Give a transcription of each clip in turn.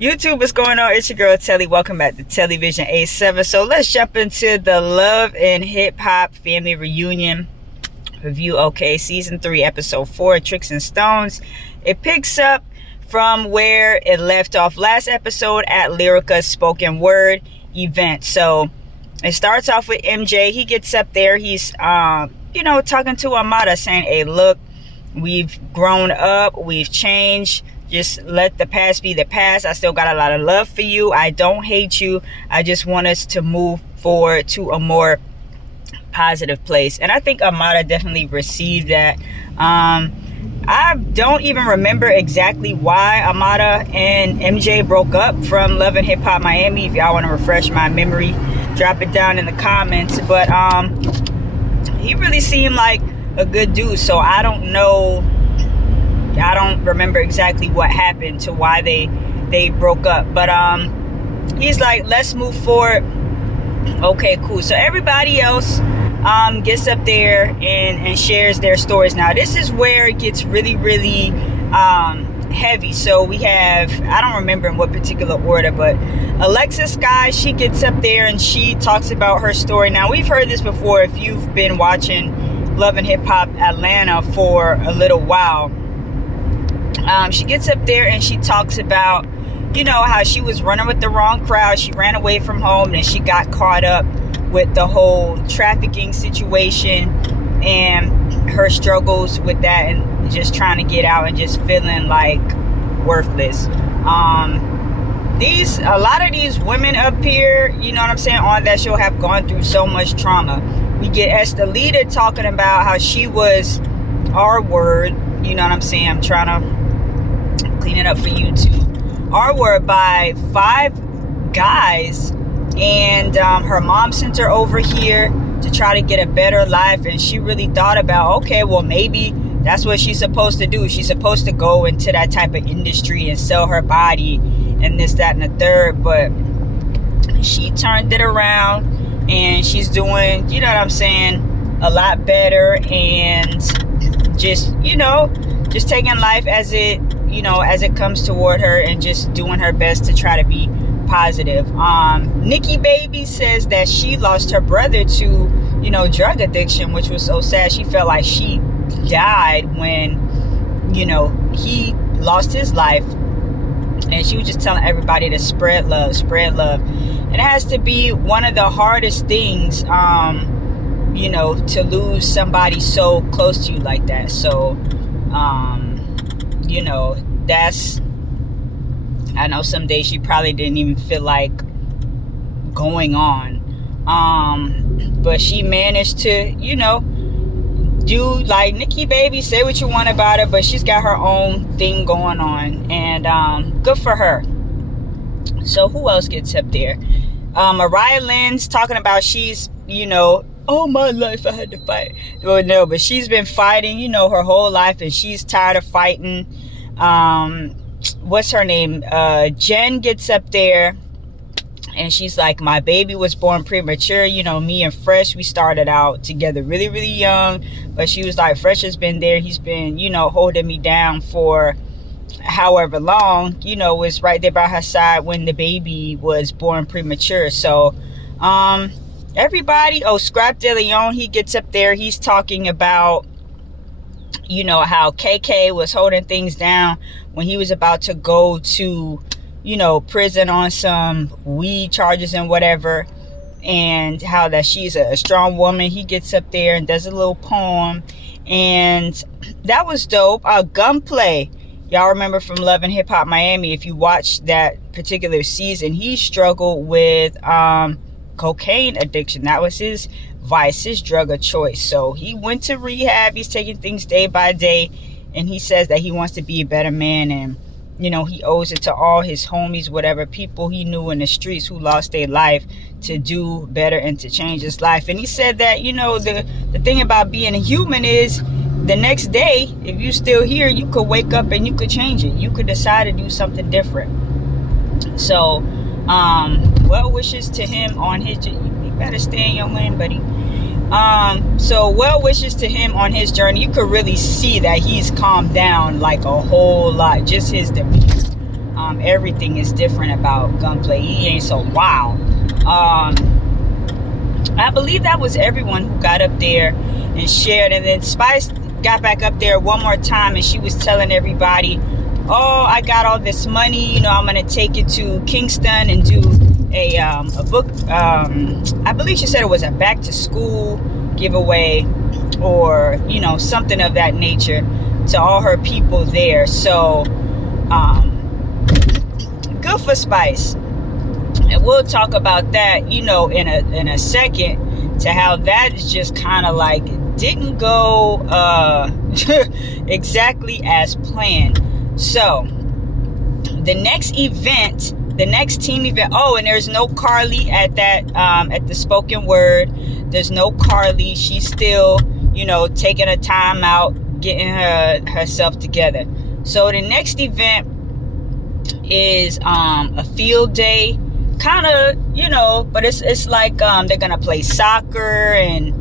YouTube, what's going on? It's your girl Telly. Welcome back to TelliVision87. So let's jump into the Love and Hip Hop Family Reunion review. Okay, season 3, episode 4, Tricks and Stones. It picks up from where it left off last episode at Lyrica's spoken word event. So it starts off with MJ. He gets up there. He's talking to Amada, saying, "Hey, look, we've grown up, we've changed. Just let the past be the past. I still got a lot of love for you. I don't hate you. I just want us to move forward to a more positive place." And I think Amada definitely received that. I don't even remember exactly why Amada and MJ broke up from Love and Hip Hop Miami. If y'all want to refresh my memory, drop it down in the comments. But he really seemed like a good dude. So I don't know. I don't remember exactly what happened to why they broke up. But he's like, let's move forward. Okay, cool. So everybody else gets up there and shares their stories. Now, this is where it gets really, really heavy. So we have, I don't remember in what particular order, but Alexis Sky, she gets up there and she talks about her story. Now, we've heard this before if you've been watching Love and Hip Hop Atlanta for a little while. She gets up there and she talks about, how she was running with the wrong crowd. She ran away from home and she got caught up with the whole trafficking situation and her struggles with that and just trying to get out and just feeling like worthless. A lot of these women up here, on that show have gone through so much trauma. We get Estelita talking about how she was R-word, I'm trying to clean it up for YouTube. R-word by 5 guys, and her mom sent her over here to try to get a better life, and she really thought about, okay, well, maybe that's what she's supposed to do. She's supposed to go into that type of industry and sell her body and this, that, and the third, but she turned it around and she's doing, a lot better, and just taking life as it comes toward her and just doing her best to try to be positive. Nikki Baby says that she lost her brother to, drug addiction, which was so sad. She felt like she died when, he lost his life. And she was just telling everybody to spread love, spread love. And it has to be one of the hardest things, to lose somebody so close to you like that. So, I know some days she probably didn't even feel like going on. But she managed to, do like Nikki Baby, say what you want about her, but she's got her own thing going on, and good for her. So who else gets up there? Mariah Lynn's talking about she's, all my life I had to fight. Well, no, but she's been fighting, her whole life, and she's tired of fighting. What's her name? Jen gets up there and she's like, my baby was born premature. Me and Fresh, we started out together really, really young, but she was like, Fresh has been there. He's been, holding me down for however long, was right there by her side when the baby was born premature. So, everybody, Scrap De Leon, he gets up there, he's talking about, how KK was holding things down when he was about to go to, prison on some weed charges and whatever, and how that she's a strong woman. He gets up there and does a little poem, and that was dope. Gunplay, y'all remember from Love and Hip Hop Miami, if you watched that particular season, he struggled with cocaine addiction. That was his vice, his drug of choice. So he went to rehab. He's taking things day by day, and he says that he wants to be a better man, and he owes it to all his homies, whatever, people he knew in the streets who lost their life, to do better and to change his life. And he said that, the thing about being a human is the next day, if you're still here, you could wake up and you could change it. You could decide to do something different. So, well wishes to him on his, you better stay in your lane, buddy. So well wishes to him on his journey. You could really see that he's calmed down like a whole lot, just his demeanor. everything is different about Gunplay. He ain't so wild. I believe that was everyone who got up there and shared. And then Spice got back up there one more time, and she was telling everybody, oh, I got all this money, I'm gonna take it to Kingston and do a book, I believe she said it was a back to school giveaway, or something of that nature, to all her people there. So good for Spice. And we'll talk about that, in a second, to how that is just kind of like didn't go exactly as planned. So the next team event. Oh, and there's no Carly at that at the spoken word. There's no Carly. She's still, taking a time out, getting herself together. So the next event is a field day, kind of, but it's like they're gonna play soccer and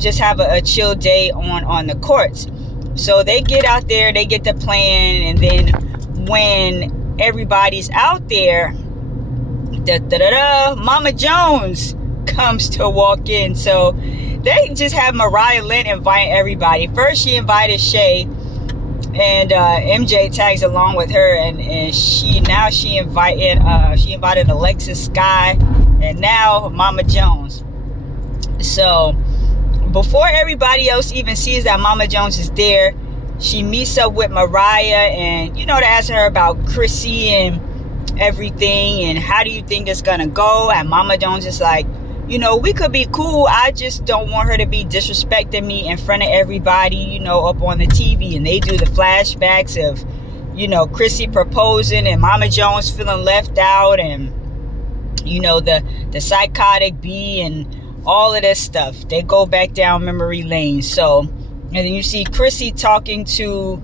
just have a chill day on the courts. So they get out there, they get to playing, and then when everybody's out there, Mama Jones comes to walk in. So they just have Mariah Lynn invite everybody. First she invited Shay, and MJ tags along with her, and she invited Alexis Sky, and now Mama Jones. So before everybody else even sees that Mama Jones is there, she meets up with Mariah, and to ask her about Chrissy and everything, and how do you think it's gonna go. And Mama Jones is like, we could be cool, I just don't want her to be disrespecting me in front of everybody, up on the TV. And they do the flashbacks of Chrissy proposing and Mama Jones feeling left out, and the psychotic B and all of this stuff. They go back down memory lane. So, and then you see Chrissy talking to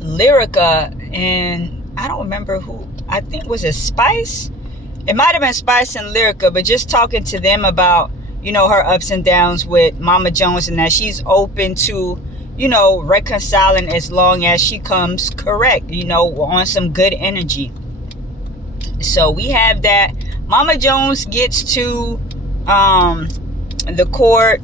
Lyrica, and I don't remember who. I think, was it Spice? It might have been Spice and Lyrica, but just talking to them about, her ups and downs with Mama Jones, and that she's open to, reconciling as long as she comes correct, on some good energy. So we have that. Mama Jones gets to the court,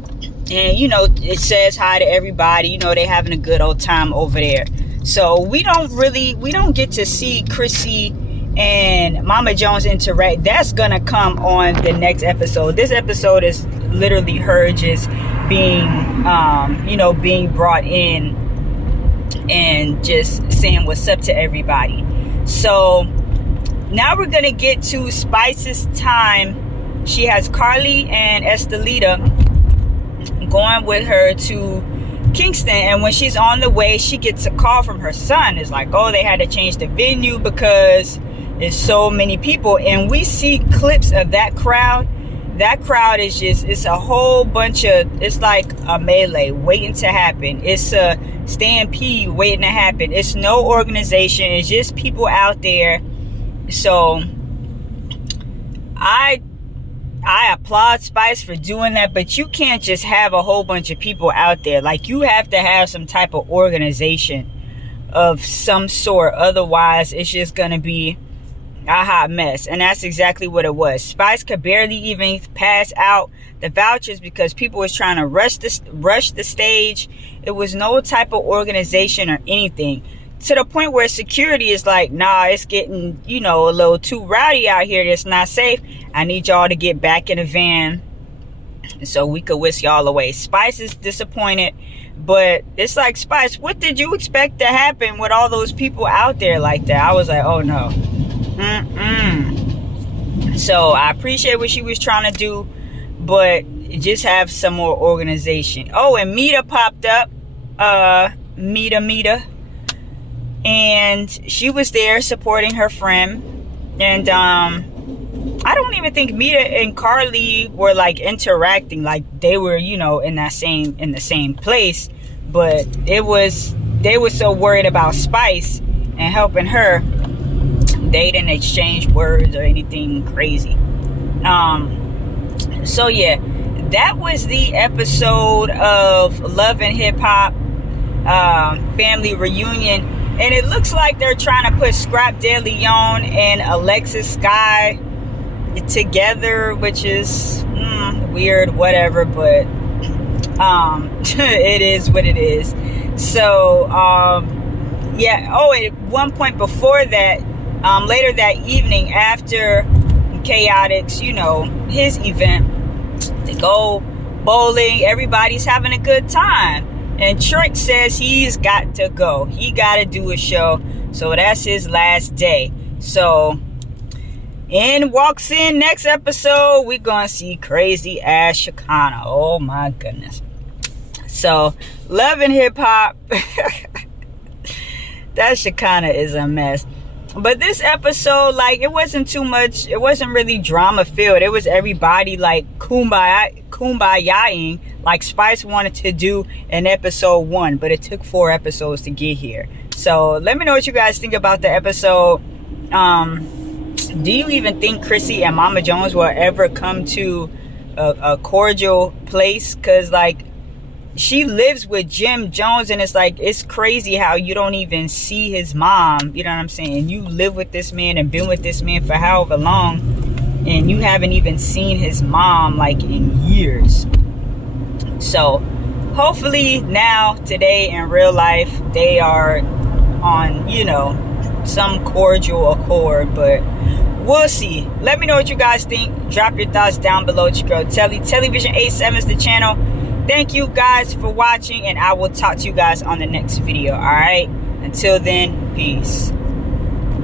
and it says hi to everybody. They having a good old time over there. So we don't get to see Chrissy and Mama Jones interact. That's gonna come on the next episode. This episode is literally her just being being brought in and just saying what's up to everybody. So now we're gonna get to Spice's time. She has Carly and Estelita going with her to Kingston, and when she's on the way, she gets a call from her son. It's like, oh, they had to change the venue because there's so many people. And we see clips of that crowd. That crowd is it's a whole bunch of, it's like a melee waiting to happen. It's a stampede waiting to happen. It's no organization. It's just people out there. So I applaud Spice for doing that, but you can't just have a whole bunch of people out there. Like, you have to have some type of organization of some sort. Otherwise, it's just going to be a hot mess. And that's exactly what it was. Spice could barely even pass out the vouchers because people was trying to rush the stage. It was no type of organization or anything. To the point where security is like, nah, it's getting, a little too rowdy out here. It's not safe. I need y'all to get back in the van so we could whisk y'all away. Spice is disappointed, but it's like, Spice, what did you expect to happen with all those people out there like that? I was like, oh no. So I appreciate what she was trying to do, but just have some more organization. Oh, and Mita popped up. Mita. And she was there supporting her friend. And I don't even think Mita and Carly were like interacting, like they were, in the same place. But they were so worried about Spice and helping her, they didn't exchange words or anything crazy. So yeah, that was the episode of Love and Hip Hop family reunion. And it looks like they're trying to put Scrap De Leon and Alexis Sky together, which is weird, whatever, but it is what it is. So yeah. Oh, at one point before that, later that evening, after Chaotix, you know, his event, they go bowling, everybody's having a good time, and Trick says he's got to go, he got to do a show, so that's his last day. So in walks in next episode, we're gonna see crazy ass Shekinah. Oh my goodness. So Love and Hip Hop that Shekinah is a mess. But this episode, like, it wasn't too much, it wasn't really drama filled. It was everybody like kumbayaing like Spice wanted to do in episode 1, but it took 4 episodes to get here. So let me know what you guys think about the episode. Do you even think Chrissy and Mama Jones will ever come to a cordial place? Because, like, she lives with Jim Jones, and it's like, it's crazy how you don't even see his mom. You know what I'm saying? You live with this man and been with this man for however long, and you haven't even seen his mom, like, in years. So hopefully now, today, in real life, they are on, you know, some cordial accord, but we'll see. Let me know what you guys think. Drop your thoughts down below. It's your girl Telly. TelliVision87 is the channel. Thank you guys for watching, and I will talk to you guys on the next video. All right, until then, peace.